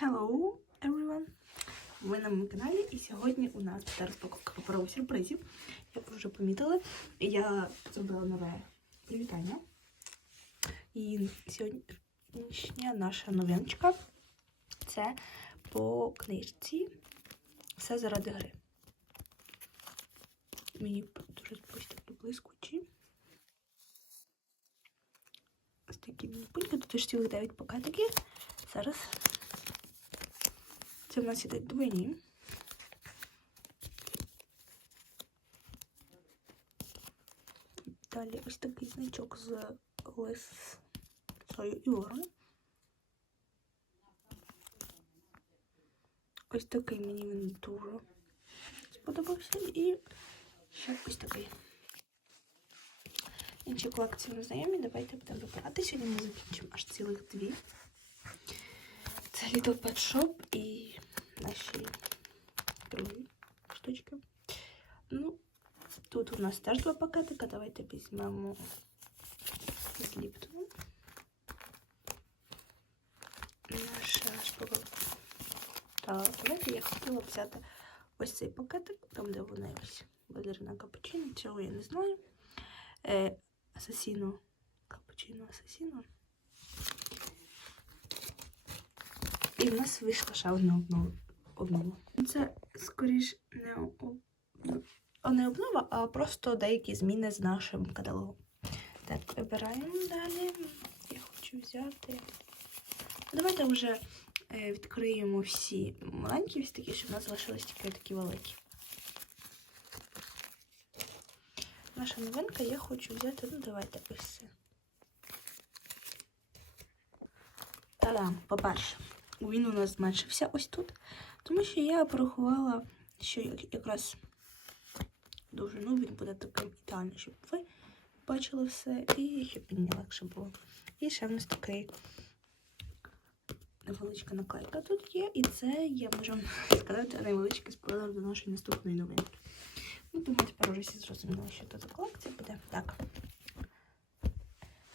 Hello, everyone! Ви на моєму каналі, і сьогодні у нас буде розпаковка паперових сюрпризів. Як ви вже помітили, я зробила нове привітання. І сьогоднішня наша новиночка це по книжці Все заради гри. Мені дуже такі блискучі. Ось такі пульки, тут ж цілих 9 пакетиків. Зараз це в нас іде двойні. Далі ось такий значок з лисою і ворон. Ось такий мені він дуже сподобався. І ще ось такий. Інші колекції не знайомі. Давайте будемо вибирати. Сьогодні ми закінчимо аж цілих дві. Це Little Pet Shop і наші другі штучки. Ну, тут у нас теж два пакетика. Давайте візьмемо з Ліптону. Наша шпака. Та, знаєте, я хотіла взяти ось цей пакетик, там, де вони ось балерина капучино, цього я не знаю. Е, асасіно, капучино, асасіно. І в нас вийшла ще одна обнова. Обнова. Це, скоріш, не, об... не обнова, а просто деякі зміни з нашим каталогом. Так, вибираємо далі. Я хочу взяти. Давайте вже е, відкриємо всі маленькі, ось такі, щоб у нас залишились тільки такі великі. Наша новинка я хочу взяти, ну давайте ось це. Та-дам, по-перше, він у нас зменшився ось тут, тому що я порахувала, що як- якраз довжину він буде таким ідеальним, щоб ви бачили все і щоб мені легше було. І ще в нас такий невеличка наклейка тут є, і це я можу вам сказати невеличкий спойлер до нашої наступної новинки. Ну, думаю, тепер вже всі зрозуміли, що це за колекція буде. Так.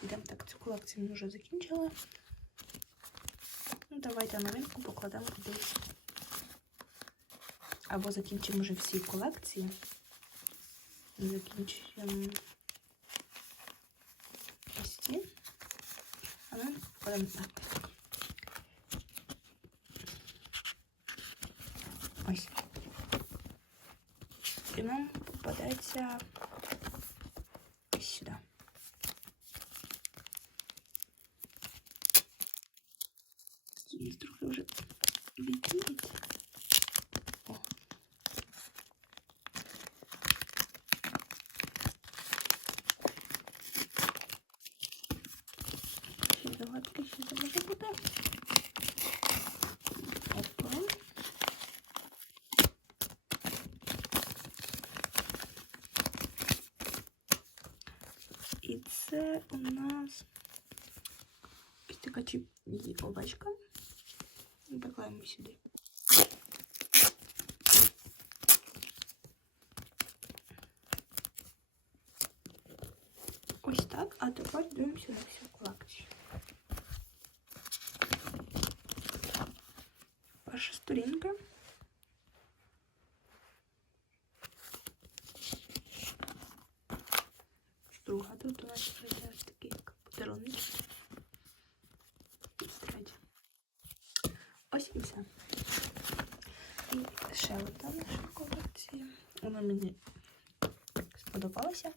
Йдемо так, цю колекцію ми вже закінчили. Ну, давайте новинку покладемо кудись. Або закінчимо вже всі колекції. Закінчуємо ось ці. А ми покладемо так. Ось. І нам попадеться ось така чіп її овечка. Викладаємо сюди. Ось так, а тепер дивимося на всю колекцію. Перша сторінка. Друга тут у нас Ще одна наша колекція. Вона мені сподобалася.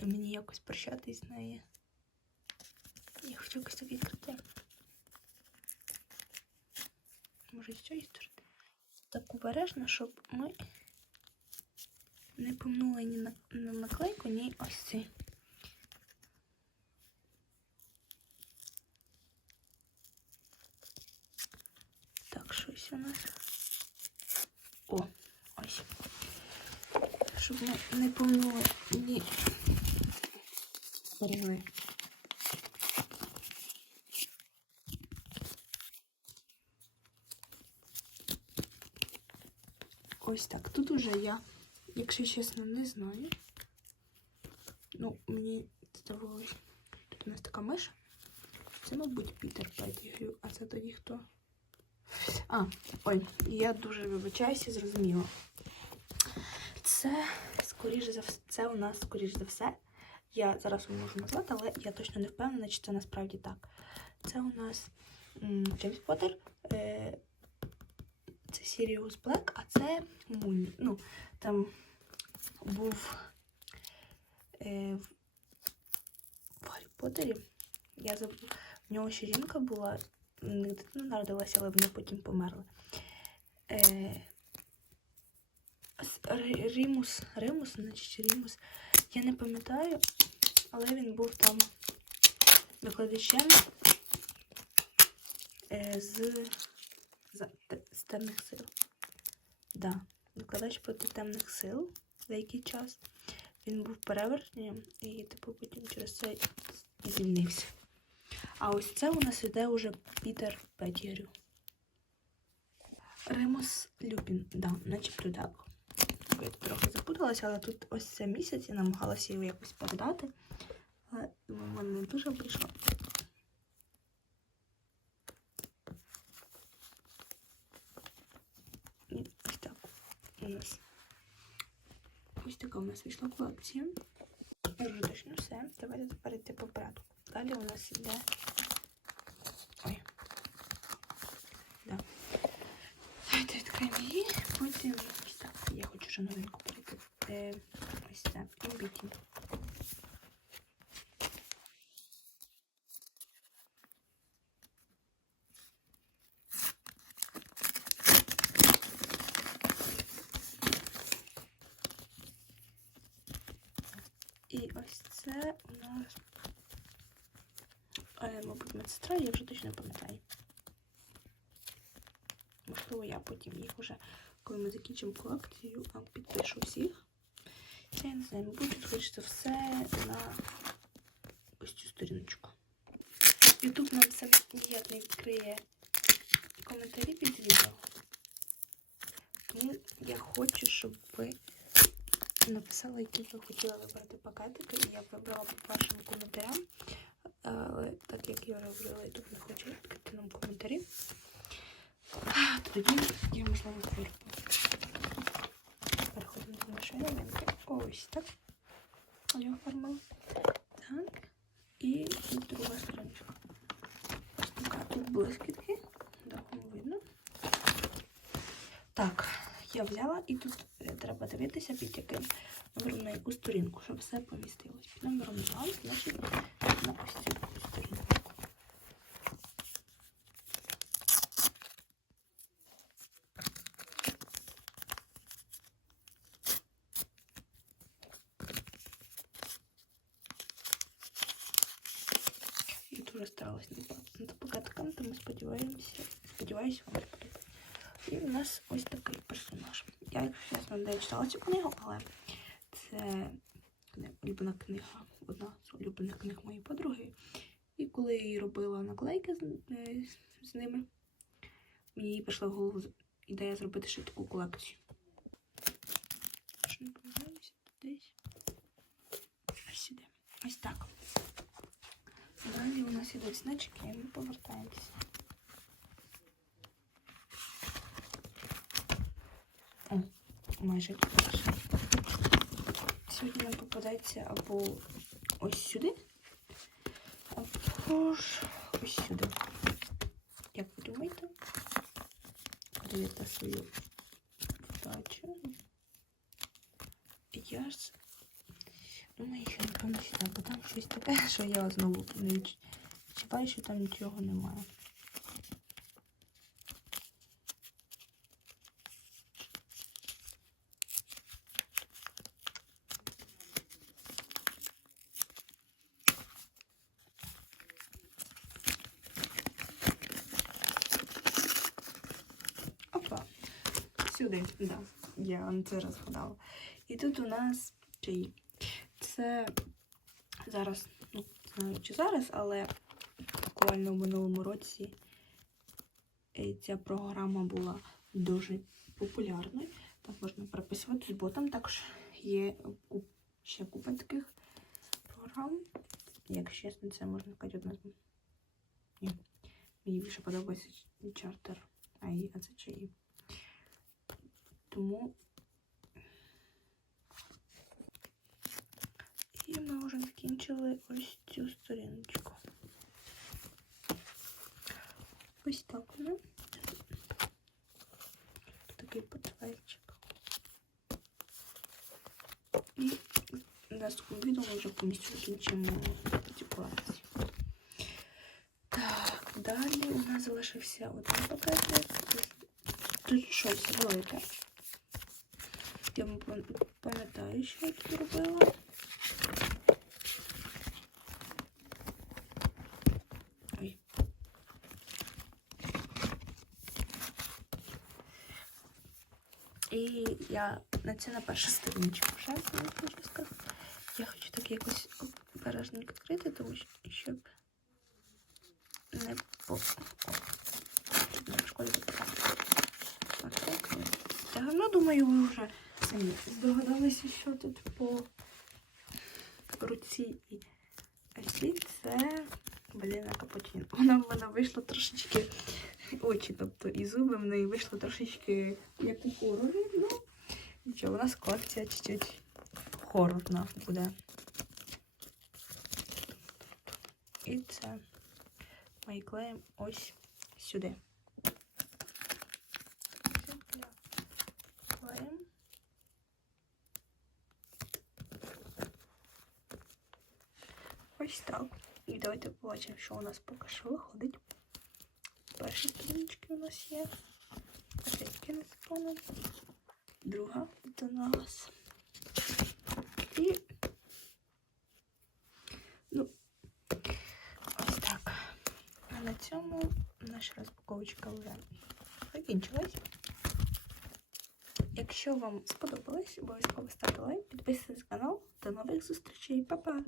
І мені якось прощатись з нею. Я хочу якось так відкрити. Може, з цієї сторони. Так обережно, щоб ми не помнули ні на, на наклейку, ні ось цей. Щось у нас. О, ось. Щоб ми не помнули ні. Перегли. Ось так. Тут уже я, якщо чесно, не знаю. Ну, мені здавалось, тут у нас така миша. Це, мабуть, Пітер Петтігрю, а це тоді хто. А, ой, я дуже вибачаюся, зрозуміла. Це, скоріш за все, це у нас, скоріш за все. Я зараз можу назвати, але я точно не впевнена, чи це насправді так. Це у нас Джеймс Поттер, е, це Сіріус Блек, а це Мумі. Ну, там був е, в Гаррі Поттері. Я забула. В нього ще жінка була, не дитина народилася, але вони потім померли. Е, Римус, Римус, значить Римус. Я не пам'ятаю, але він був там викладачем е, з, з темних сил. Да, викладач проти темних сил деякий час. Він був перевертнем і типу потім через це і звільнився. А ось це у нас іде уже Пітер Петігрю. Ремус Люпін, да, начебто так. Я трохи запуталася, але тут ось це місяць, я намагалася його якось передати. Але в не дуже вийшло. І ось так у нас. Ось така у нас вийшла колекція. Вже все. Давайте тепер йти по порядку. Далі у нас іде. Ой. Да. Давайте відкриємо її. Потім так. Я хочу вже новинку перейти. Е, ось це. Імбіті. І ось це у нас, мабуть, медсестра, я вже точно пам'ятаю. Можливо, я потім їх вже, коли ми закінчимо колекцію, підпишу всіх. Я не знаю, мабуть, швидше все на ось цю сторіночку. Ютуб нам це ніяк не відкриє коментарі під відео. Тому я хочу, щоб ви написала, які ви хотіли вибрати пакетики, і я вибрала по вашим коментарям. Але так як я говорила, я тут не хочу відкрити нам коментарі. То тоді я можливо. Переходимо до нашої новинки. Ось так. Я оформила. Так. І друга сторіночка. Ось така тут блискітки. Довго видно. Так, я взяла і тут е, треба дивитися під яким номером на яку сторінку, щоб все помістилось. Номером 2, значить, на ось цю сторінку. Я дуже старалась над- над пакетиком, тому сподіваємося, сподіваюся, вам сподобається. І у нас ось такий персонаж. Я, якщо чесно, не читала цю книгу, але це кни- улюблена книга, одна з улюблених книг моєї подруги. І коли я їй робила наклейки з, е, з ними, мені прийшла в голову ідея зробити ще таку колекцію. Десь. Ось сюди. Ось так. Далі у нас ідуть значки, і ми повертаємося. О, майже тут. Сьогодні нам попадається або ось сюди, або ж ось сюди. Як ви думаєте? Даєте свою вдачу. Я ж думаю, що напевно сюди, бо там щось таке, що я знову не відч- відчуваю, що там нічого немає. Сюди, да. Я вам це розгадала. І тут у нас чаї. Це зараз, ну, знаю, чи зараз, але буквально в минулому році е, ця програма була дуже популярною. Там можна переписувати з ботом. Також є ще купа таких програм. Якщо чесно, це можна сказати одна з. Ні. Мені більше подобається чартер, а а це чиї. Тому. І ми вже закінчили ось цю сторіночку. Ось так воно. Такий портфельчик. І в наступному відео ми вже повністю закінчимо декорацію. Так, далі у нас залишився один пакетик. Тут щось велике. Я вам пам- Пам'ятаю, що я тут робила. Ой. І я на це на першу сторіночку вже хочу сказати. Я хочу так якось бережненько відкрити, тому що щоб не по не так. Ну, думаю, ви вже здогадалися, що тут по руці і осі це баліна капучино. Вона в мене вийшла трошечки очі, тобто і зуби в неї вийшло трошечки як у хорорі. Ну, нічого, вона скласться чуть-чуть хорорна буде. І це ми клеїмо ось сюди. Клеїмо. Так. І давайте побачимо, що у нас поки що виходить. Перші сторіночки у нас є. Третя не спону. Друга до нас. І ну, ось так. А на цьому наша розпаковочка вже закінчилась. Якщо вам сподобалось, обов'язково ставте лайк, підписуйтесь на канал. До нових зустрічей, Па-па!